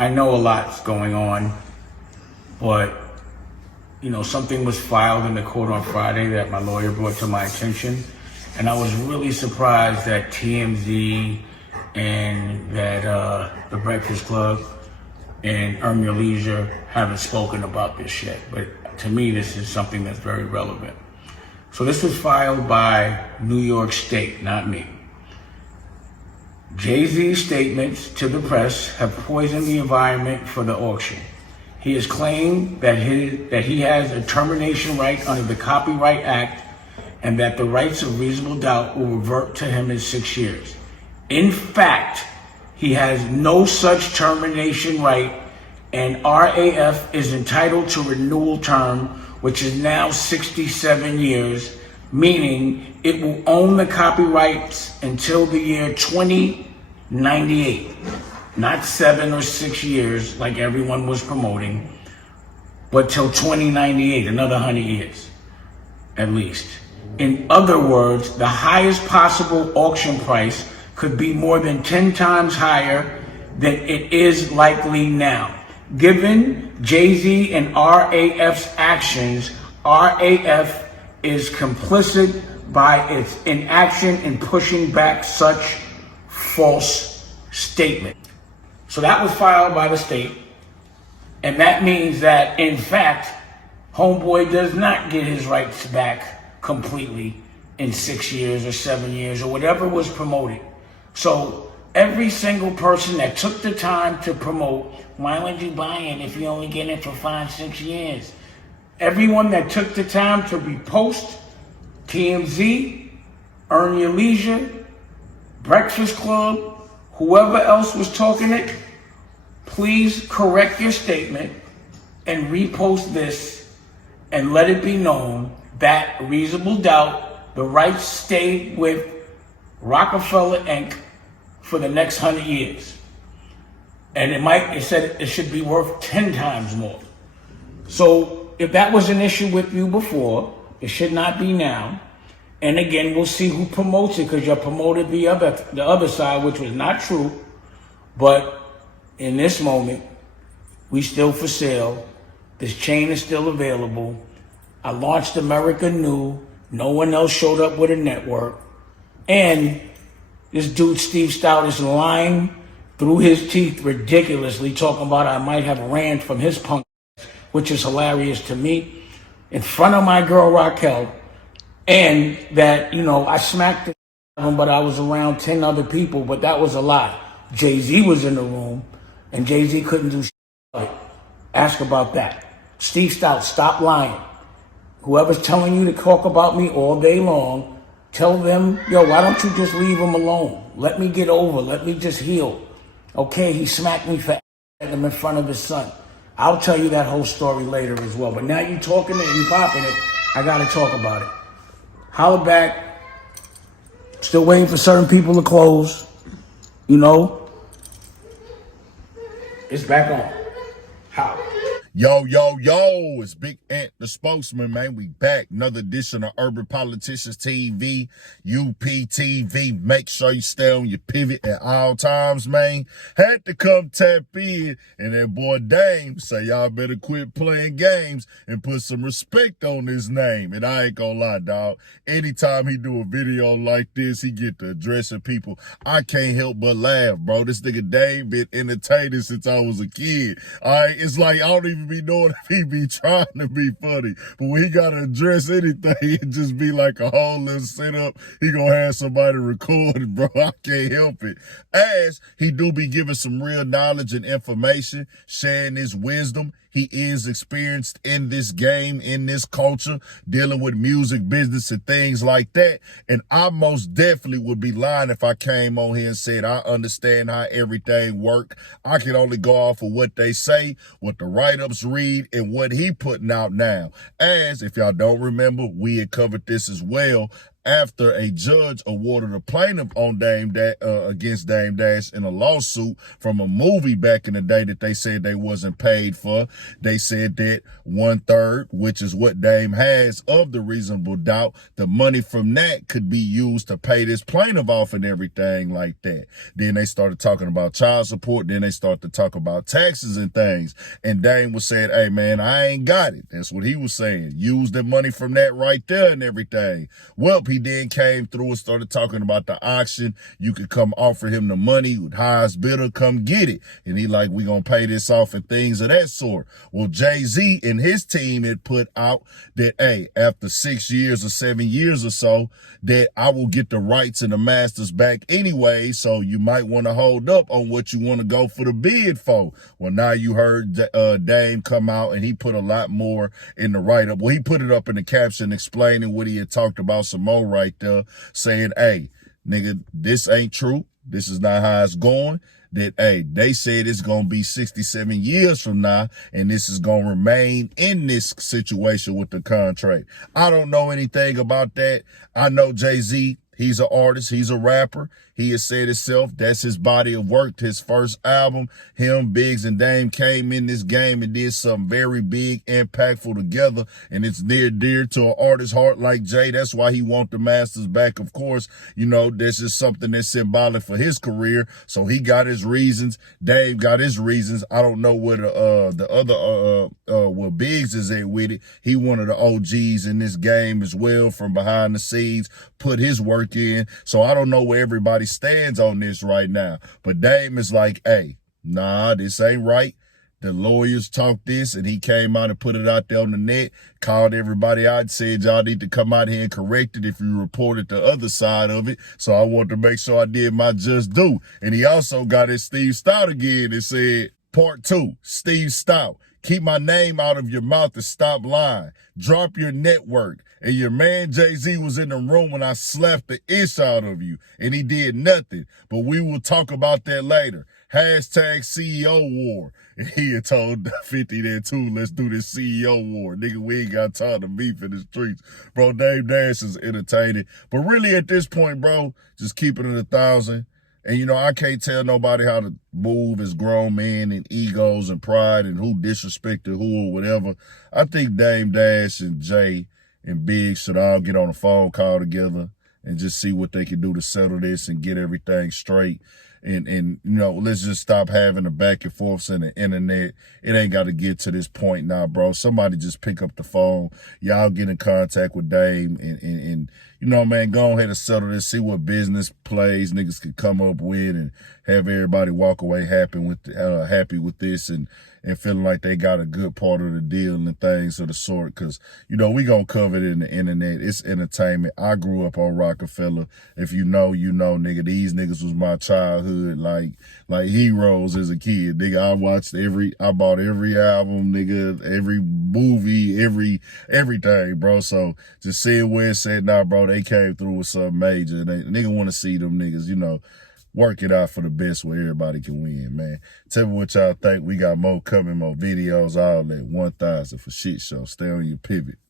I know a lot's going on, but something was filed in the court on Friday that my lawyer brought to my attention, and I was really surprised that TMZ and that the Breakfast Club and Earn Your Leisure haven't spoken about this yet. But to me, this is something that's very relevant. So this was filed by New York State, not me. Jay-Z's statements to the press have poisoned the environment for the auction. He has claimed that he has a termination right under the Copyright Act and that the rights of reasonable doubt will revert to him in 6 years. In fact, he has no such termination right, and RAF is entitled to renewal term, which is now 67 years, meaning it will own the copyrights until the year 2098. Not 7 or 6 years like everyone was promoting, but till 2098, another 100 years, at least. In other words, the highest possible auction price could be more than 10 times higher than it is likely now. Given Jay-Z and RAF's actions, RAF is complicit by its inaction in pushing back such false statement. So that was filed by the state, and that means that, in fact, Homeboy does not get his rights back completely in 6 years or 7 years or whatever was promoted. So every single person that took the time to promote, why would you buy it if you only get it for 5, 6 years? Everyone that took the time to repost TMZ, Earn Your Leisure, Breakfast Club, whoever else was talking it, please correct your statement and repost this and let it be known that reasonable doubt, the rights stay with Rockefeller Inc. for the next 100 years. And it said it should be worth 10 times more. So if that was an issue with you before, it should not be now. And again, we'll see who promotes it, because you promoted the other side, which was not true. But in this moment, we still for sale. This chain is still available. I launched America New. No one else showed up with a network. And this dude, Steve Stout, is lying through his teeth ridiculously, talking about I might have ran from his punk, which is hilarious to me, in front of my girl Raquel. And that, I smacked him, but I was around 10 other people, but that was a lie. Jay-Z was in the room, and Jay-Z couldn't do shit. Ask about that. Steve Stout, stop lying. Whoever's telling you to talk about me all day long, tell them, why don't you just leave him alone? Let me get over. Let me just heal. Okay, he smacked me for him in front of his son. I'll tell you that whole story later as well. But now you talking it, you popping it, I got to talk about it. Holla back. Still waiting for certain people to close. It's back on. How? Yo, it's Big Ant, the spokesman, man. We back. Another edition of Urban Politicians TV, UPTV. Make sure you stay on your pivot at all times, man. Had to come tap in, and that boy Dame say y'all better quit playing games and put some respect on his name. And I ain't gonna lie, dog. Anytime he do a video like this, he get to addressing people. I can't help but laugh, bro. This nigga Dame been entertaining since I was a kid. All right, it's like I don't even be knowing if he be trying to be funny, but when he gotta address anything, it just be like a whole little setup. He gonna have somebody record, bro. I can't help it. As he do be giving some real knowledge and information, sharing his wisdom. He is experienced in this game, in this culture, dealing with music business and things like that. And I most definitely would be lying if I came on here and said I understand how everything work. I can only go off of what they say, what the write-ups read, and what he putting out now. As, if y'all don't remember, we had covered this as well. after a judge awarded a plaintiff on against Dame Dash in a lawsuit from a movie back in the day that they said they wasn't paid for. They said that 1/3, which is what Dame has of the reasonable doubt, the money from that could be used to pay this plaintiff off and everything like that. Then they started talking about child support. Then they started to talk about taxes and things. And Dame was saying, hey man, I ain't got it. That's what he was saying. Use the money from that right there and everything. Well, he then came through and started talking about the auction. You could come offer him the money with highest bidder, come get it. And he like, we gonna pay this off and things of that sort. Well, Jay-Z and his team had put out that, hey, after 6 years or 7 years or so, that I will get the rights and the masters back anyway. So you might want to hold up on what you want to go for the bid for. Well, now you heard Dame come out and he put a lot more in the write-up. Well, he put it up in the caption explaining what he had talked about some more right there, saying, hey, nigga, this ain't true. This is not how it's going. That, hey, they said it's going to be 67 years from now, and this is going to remain in this situation with the contract. I don't know anything about that. I know Jay-Z, he's an artist, he's a rapper. He has said himself, that's his body of work. His first album, him, Biggs, and Dame came in this game and did something very big, impactful together, and it's near dear to an artist's heart like Jay. That's why he want the masters back, of course. You know, this is something that's symbolic for his career, so he got his reasons. Dame got his reasons. I don't know where the other where Biggs is at with it. He one of the OGs in this game as well, from behind the scenes, put his work in, so I don't know where everybody stands on this right now. But Dame is like, hey, nah, this ain't right. The lawyers talked this, and he came out and put it out there on the net, called everybody out and said, y'all need to come out here and correct it if you reported the other side of it. So I want to make sure I did my just due. And he also got his Steve Stout again and said, part 2, Steve Stout. Keep my name out of your mouth and stop lying. Drop your network. And your man Jay-Z was in the room when I slapped the ish out of you, and he did nothing. But we will talk about that later. Hashtag CEO war. And he had told 50 there too, let's do this CEO war. Nigga, we ain't got time to beef in the streets. Bro, Dame Dash is entertaining. But really at this point, bro, just keep it at 1,000. And, you know, I can't tell nobody how to move as grown men and egos and pride and who disrespected who or whatever. I think Dame Dash and Jay and Big should all get on a phone call together and just see what they can do to settle this and get everything straight. And you know, let's just stop having the back and forths in the internet. It ain't got to get to this point now, bro. Somebody just pick up the phone. Y'all get in contact with Dame and you know, man, go ahead and settle this. See what business plays niggas can come up with and have everybody walk away happy with this and feeling like they got a good part of the deal and things of the sort. Because, you know, we going to cover it in the internet. It's entertainment. I grew up on Rockefeller. If you know, you know, nigga. These niggas was my childhood, like heroes as a kid. Nigga, I bought every album, nigga, every movie, everything, bro. So just seeing where it's at now, bro, they came through with something major. Nigga want to see them niggas, you know, work it out for the best where everybody can win, man. Tell me what y'all think. We got more coming, more videos, all that. 1,000 for shit show. Stay on your pivot.